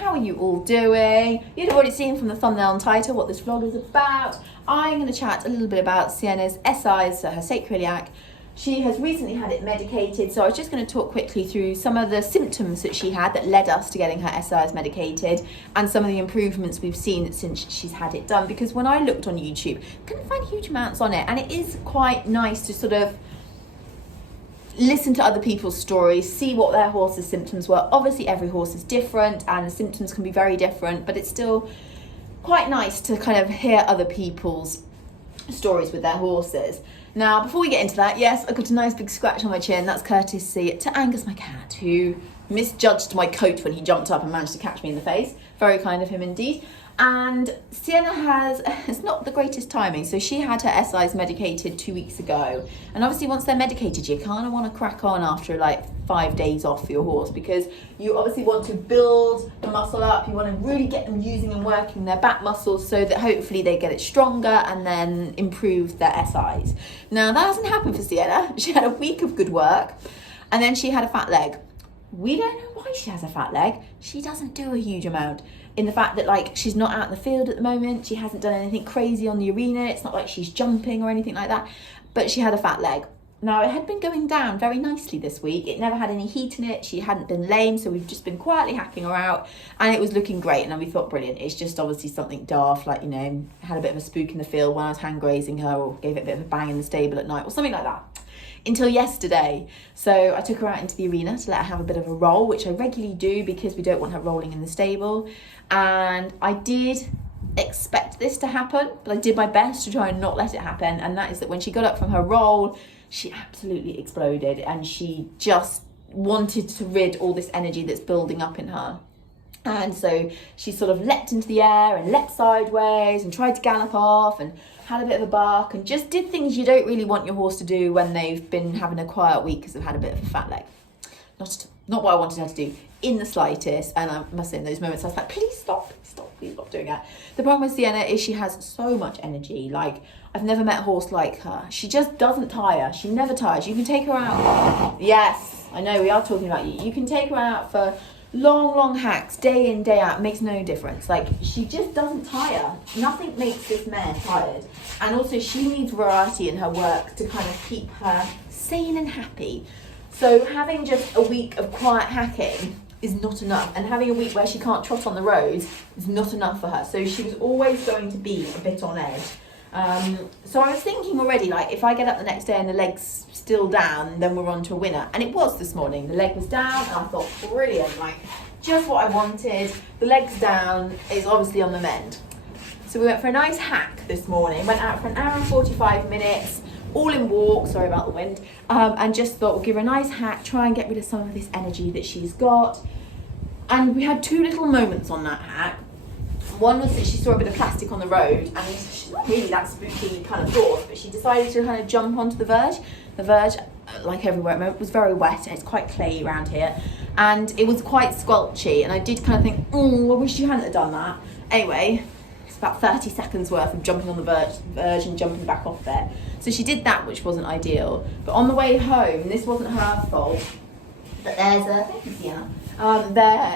how are you all doing? You've already seen from the thumbnail and title what this vlog is about. I'm going to chat a little bit about Sienna's SIs, so her sacroiliac. She has recently had it medicated, so I was just going to talk quickly through some of the symptoms that she had that led us to getting her SIs medicated, and some of the improvements we've seen since she's had it done, because when I looked on YouTube, couldn't find huge amounts on it, and it is quite nice to sort of listen to other people's stories, see what their horse's symptoms were. Obviously every horse is different and the symptoms can be very different, but it's still quite nice to kind of hear other people's stories with their horses. Now, before we get into that, yes, I got a nice big scratch on my chin. That's courtesy to Angus, my cat, who misjudged my coat when he jumped up and managed to catch me in the face. Very kind of him indeed. And Sienna it's not the greatest timing. So she had her SIs medicated 2 weeks ago. And obviously once they're medicated, you kind of want to crack on after like 5 days off for your horse, because you obviously want to build the muscle up. You want to really get them using and working their back muscles so that hopefully they get it stronger and then improve their SIs. Now that hasn't happened for Sienna. She had a week of good work and then she had a fat leg. We don't know why she has a fat leg. She doesn't do a huge amount. In the fact that like she's not out in the field at the moment, she hasn't done anything crazy on the arena, it's not like she's jumping or anything like that, but she had a fat leg. Now it had been going down very nicely this week, it never had any heat in it, she hadn't been lame, so we've just been quietly hacking her out and it was looking great, and then we thought brilliant, it's just obviously something daft, like, you know, had a bit of a spook in the field when I was hand grazing her, or gave it a bit of a bang in the stable at night or something like that. Until yesterday. So I took her out into the arena to let her have a bit of a roll, which I regularly do because we don't want her rolling in the stable. And I did expect this to happen, but I did my best to try and not let it happen. And that is that when she got up from her roll, she absolutely exploded and she just wanted to rid all this energy that's building up in her. And so she sort of leapt into the air and leapt sideways and tried to gallop off and had a bit of a bark and just did things you don't really want your horse to do when they've been having a quiet week because they've had a bit of a fat leg. Not what I wanted her to do in the slightest. And I must say in those moments I was like, please stop doing that. The problem with Sienna is she has so much energy. Like, I've never met a horse like her. She just doesn't tire. She never tires. You can take her out. Yes, I know, we are talking about you. You can take her out for long hacks, day in, day out, makes no difference. Like, she just doesn't tire. Nothing makes this mare tired. And also she needs variety in her work to kind of keep her sane and happy. So having just a week of quiet hacking is not enough, and having a week where she can't trot on the road is not enough for her. So she was always going to be a bit on edge. So I was thinking already, like, if I get up the next day and the leg's still down, then we're on to a winner. And it was this morning. The leg was down and I thought, brilliant, like, just what I wanted. The leg's down, it's obviously on the mend. So we went for a nice hack this morning, went out for an hour and 45 minutes, all in walk, sorry about the wind, and just thought we'll give her a nice hack, try and get rid of some of this energy that she's got. And we had two little moments on that hack. One was that she saw a bit of plastic on the road, and she's not really that spooky kind of horse, but she decided to kind of jump onto the verge. The verge, like everywhere at the moment, was very wet. It's quite clayey around here, and it was quite squelchy, and I did kind of think, oh, I wish you hadn't have done that. Anyway, it's about 30 seconds worth of jumping on the verge and jumping back off it. So she did that, which wasn't ideal. But on the way home, this wasn't her fault, but there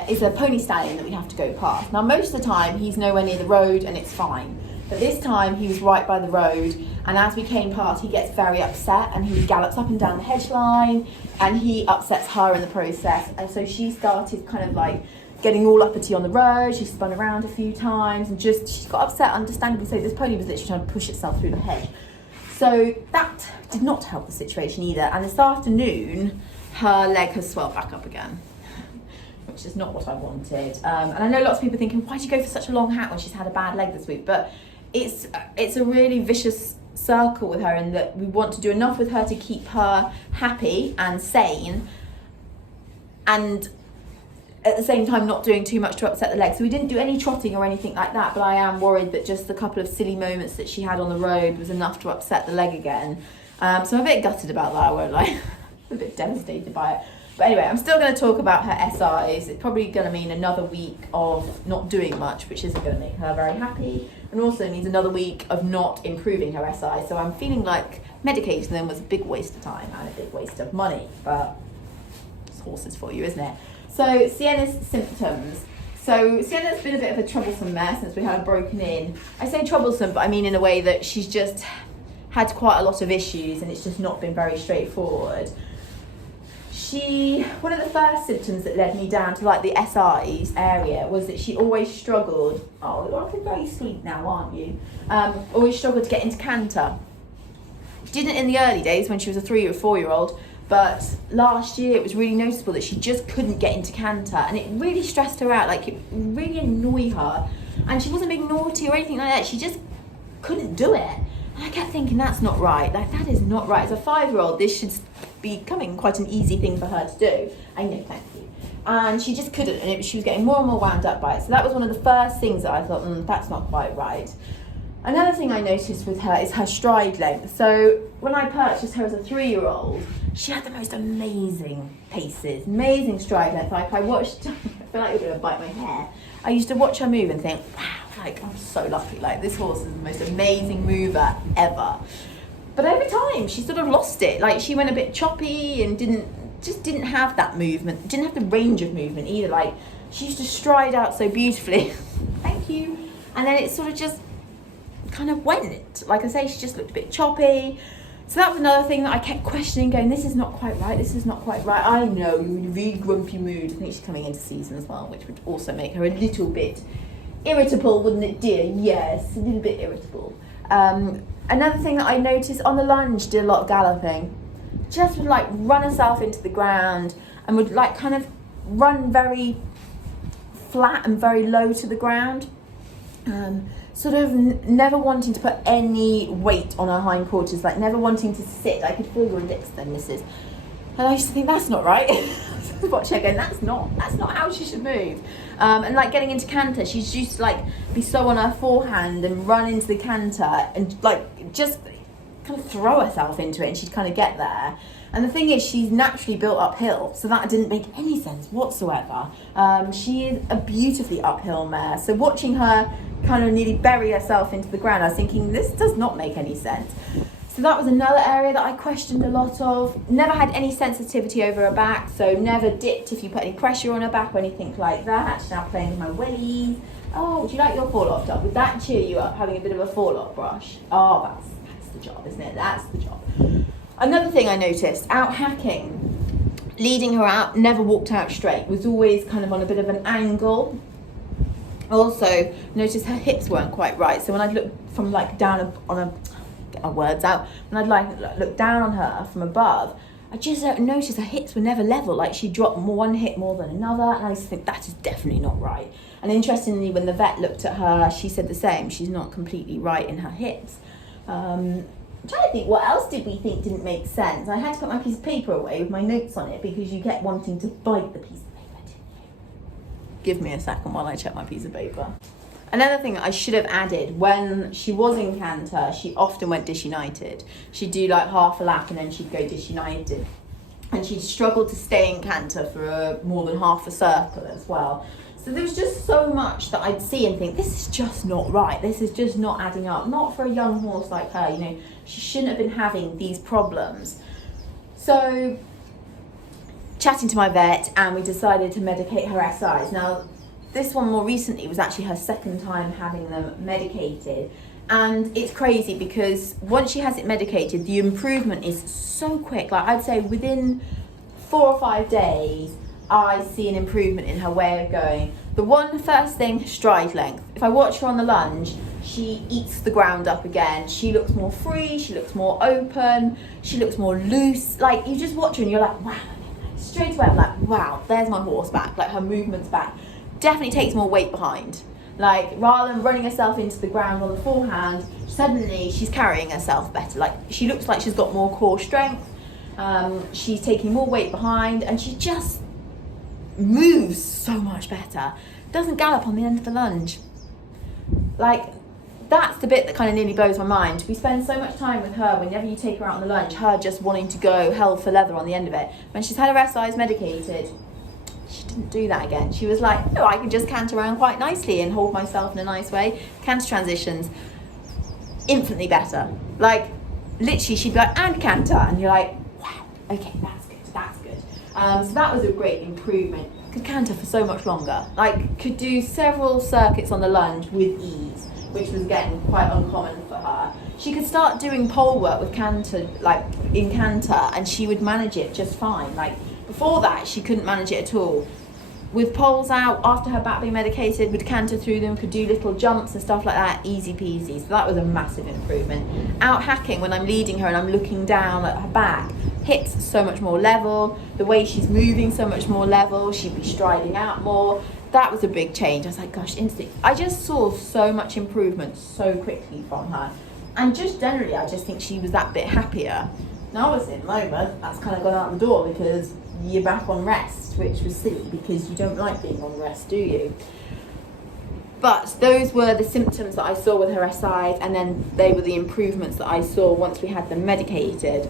is a pony stallion that we have to go past. Now, most of the time, he's nowhere near the road and it's fine. But this time, he was right by the road, and as we came past, he gets very upset and he gallops up and down the hedge line, and he upsets her in the process. And so she started kind of like getting all uppity on the road. She spun around a few times and she got upset, understandably so. This pony was literally trying to push itself through the hedge. So that did not help the situation either. And this afternoon, her leg has swelled back up again, which is not what I wanted. And I know lots of people are thinking, why did you go for such a long hack when she's had a bad leg this week? But it's a really vicious circle with her, in that we want to do enough with her to keep her happy and sane, and at the same time not doing too much to upset the leg. So we didn't do any trotting or anything like that, but I am worried that just a couple of silly moments that she had on the road was enough to upset the leg again. So I'm a bit gutted about that, I won't lie. I'm a bit devastated by it. But anyway, I'm still going to talk about her SIs. It's probably going to mean another week of not doing much, which isn't going to make her very happy, and also means another week of not improving her SI. So I'm feeling like medicating them was a big waste of time and a big waste of money, but it's horses for you, isn't it? So Sienna's symptoms. So Sienna's been a bit of a troublesome mare since we had her broken in. I say troublesome, but I mean in a way that she's just had quite a lot of issues and it's just not been very straightforward. One of the first symptoms that led me down to like the SIs area was that she always struggled. Oh, you're looking very sweet now, aren't you? Always struggled to get into canter. She didn't in the early days when she was a 3 or 4 year old, but last year it was really noticeable that she just couldn't get into canter, and it really stressed her out. Like, it really annoyed her, and she wasn't being naughty or anything like that. She just couldn't do it. And I kept thinking, that's not right. Like, that is not right. As a 5-year-old, this should be becoming quite an easy thing for her to do. I know, thank you. And she just couldn't, and she was getting more and more wound up by it. So that was one of the first things that I thought, that's not quite right. Another thing I noticed with her is her stride length. So when I purchased her as a 3-year-old, she had the most amazing paces, amazing stride length. Like, I watched, I feel like you're going to bite my hair. I used to watch her move and think, wow, like, I'm so lucky. Like, this horse is the most amazing mover ever. But over time, she sort of lost it. Like, she went a bit choppy and didn't have that movement, didn't have the range of movement either. Like, she used to stride out so beautifully. Thank you. And then it sort of just kind of went. Like I say, she just looked a bit choppy. So that was another thing that I kept questioning, going, this is not quite right, this is not quite right. I know, you're in a really grumpy mood. I think she's coming into season as well, which would also make her a little bit irritable, wouldn't it, dear? Yes, a little bit irritable. Another thing that I noticed on the lunge, did a lot of galloping. Just would like run herself into the ground and would like kind of run very flat and very low to the ground. Sort of never wanting to put any weight on her hindquarters, like never wanting to sit. I could feel your lips then, missus. And I used to think, that's not right. Watch her going, that's not how she should move. And like getting into canter, she used to like be so on her forehand and run into the canter and like just kind of throw herself into it, and she'd kind of get there. And the thing is, she's naturally built uphill, so that didn't make any sense whatsoever. She is a beautifully uphill mare, so watching her kind of nearly bury herself into the ground, I was thinking, this does not make any sense. So that was another area that I questioned a lot of. Never had any sensitivity over her back, so never dipped if you put any pressure on her back or anything like that. She's now playing with my wellies. Oh, would you like your forelock done? Would that cheer you up, having a bit of a forelock brush? Oh, that's the job, isn't it? That's the job. Another thing I noticed, out hacking, leading her out, never walked out straight, was always kind of on a bit of an angle. Also noticed her hips weren't quite right, so when I'd look from like down on a, get my words out, when I'd like look down on her from above, I just noticed her hips were never level. Like, she dropped one hip more than another, and I used to think, that is definitely not right. And interestingly, when the vet looked at her, she said the same. She's not completely right in her hips. I'm trying to think, what else did we think didn't make sense? I had to put my piece of paper away with my notes on it, because you kept wanting to bite the piece of paper, didn't you? Give me a second while I check my piece of paper. Another thing I should have added, when she was in canter, she often went disunited. She'd do like half a lap and then she'd go disunited. And she'd struggle to stay in canter for more than half a circle as well. So there was just so much that I'd see and think, this is just not right. This is just not adding up. Not for a young horse like her, you know. She shouldn't have been having these problems. So, chatting to my vet, and we decided to medicate her SIs. Now, this one more recently was actually her second time having them medicated. And it's crazy, because once she has it medicated, the improvement is so quick. Like, I'd say within 4 or 5 days, I see an improvement in her way of going. The one first thing, stride length. If I watch her on the lunge, she eats the ground up again. She looks more free, she looks more open, she looks more loose. Like, you just watch her and you're like, wow. Straight away I'm like, wow, there's my horse back. Like, her movement's back. Definitely takes more weight behind. Like, rather than running herself into the ground on the forehand, suddenly she's carrying herself better. Like, she looks like she's got more core strength. She's taking more weight behind, and she just moves so much better. Doesn't gallop on the end of the lunge. Like, that's the bit that kind of nearly blows my mind. We spend so much time with her whenever you take her out on the lunge, her just wanting to go hell for leather on the end of it. When she's had her SIs medicated, she didn't do that again. She was like, no, I can just canter around quite nicely and hold myself in a nice way. Canter transitions, infinitely better. Like, literally, she'd be like, and canter, and you're like, wow, okay, that's good, that's good. So that was a great improvement. could canter for so much longer. Like, could do several circuits on the lunge with ease, which was again quite uncommon for her. She could start doing pole work with canter, like in canter, and she would manage it just fine. Like before that, she couldn't manage it at all. With poles out, after her back being medicated, would canter through them, could do little jumps and stuff like that, easy peasy. So that was a massive improvement. Out hacking, when I'm leading her and I'm looking down at her back, hips so much more level, the way she's moving so much more level, she'd be striding out more. That was a big change. I was like, gosh, instinct. I just saw so much improvement so quickly from her. And just generally, I just think she was that bit happier. Now, obviously, at the moment, that's kind of gone out the door because you're back on rest, which was silly because you don't like being on rest, do you? But those were the symptoms that I saw with her SIs, and then they were the improvements that I saw once we had them medicated.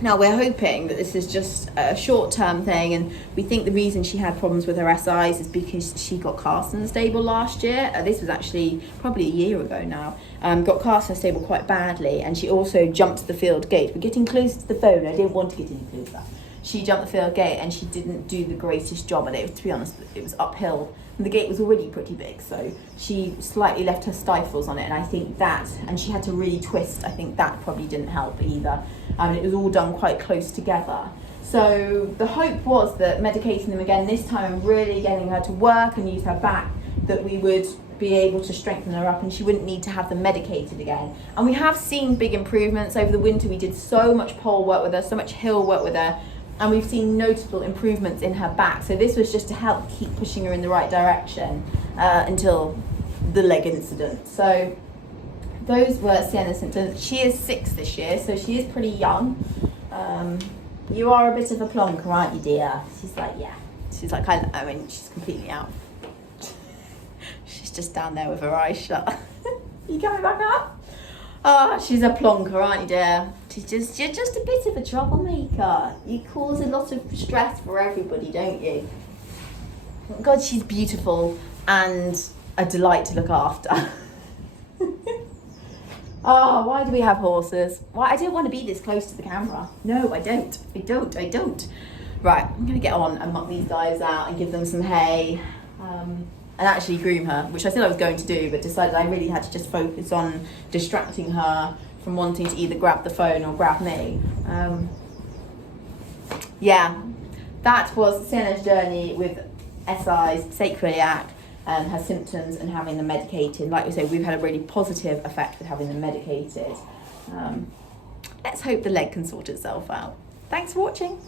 Now, we're hoping that this is just a short-term thing, and we think the reason she had problems with her SIs is because she got cast unstable last year. This was actually probably a year ago now. Got cast unstable quite badly, and she also jumped the field gate. We're getting closer to the phone. I didn't want to get any closer. She jumped the field gate, and she didn't do the greatest job at it. To be honest, it was uphill. And the gate was already pretty big, so she slightly left her stifles on it, and I think that, and she had to really twist, I think that probably didn't help either. It was all done quite close together. So the hope was that medicating them again this time and really getting her to work and use her back, that we would be able to strengthen her up and she wouldn't need to have them medicated again. And we have seen big improvements over the winter. We did so much pole work with her, so much hill work with her, and we've seen notable improvements in her back. So this was just to help keep pushing her in the right direction until the leg incident. So those were Sienna's symptoms. She is 6 this year, so she is pretty young. You are a bit of a plonker, aren't you, dear? She's like, yeah. She's like, I mean, she's completely out. She's just down there with her eyes shut. You coming back up? Oh, she's a plonker, aren't you, dear? You're just a bit of a troublemaker. You cause a lot of stress for everybody, don't you? God, she's beautiful and a delight to look after. Oh, why do we have horses? Why? I don't want to be this close to the camera. No, I don't. I don't. Right, I'm going to get on and muck these guys out and give them some hay and actually groom her, which I said I was going to do, but decided I really had to just focus on distracting her from wanting to either grab the phone or grab me. Yeah, that was Sienna's journey with SIs, sacroiliac, her symptoms and having them medicated. Like we say, we've had a really positive effect with having them medicated. Let's hope the leg can sort itself out. Thanks for watching.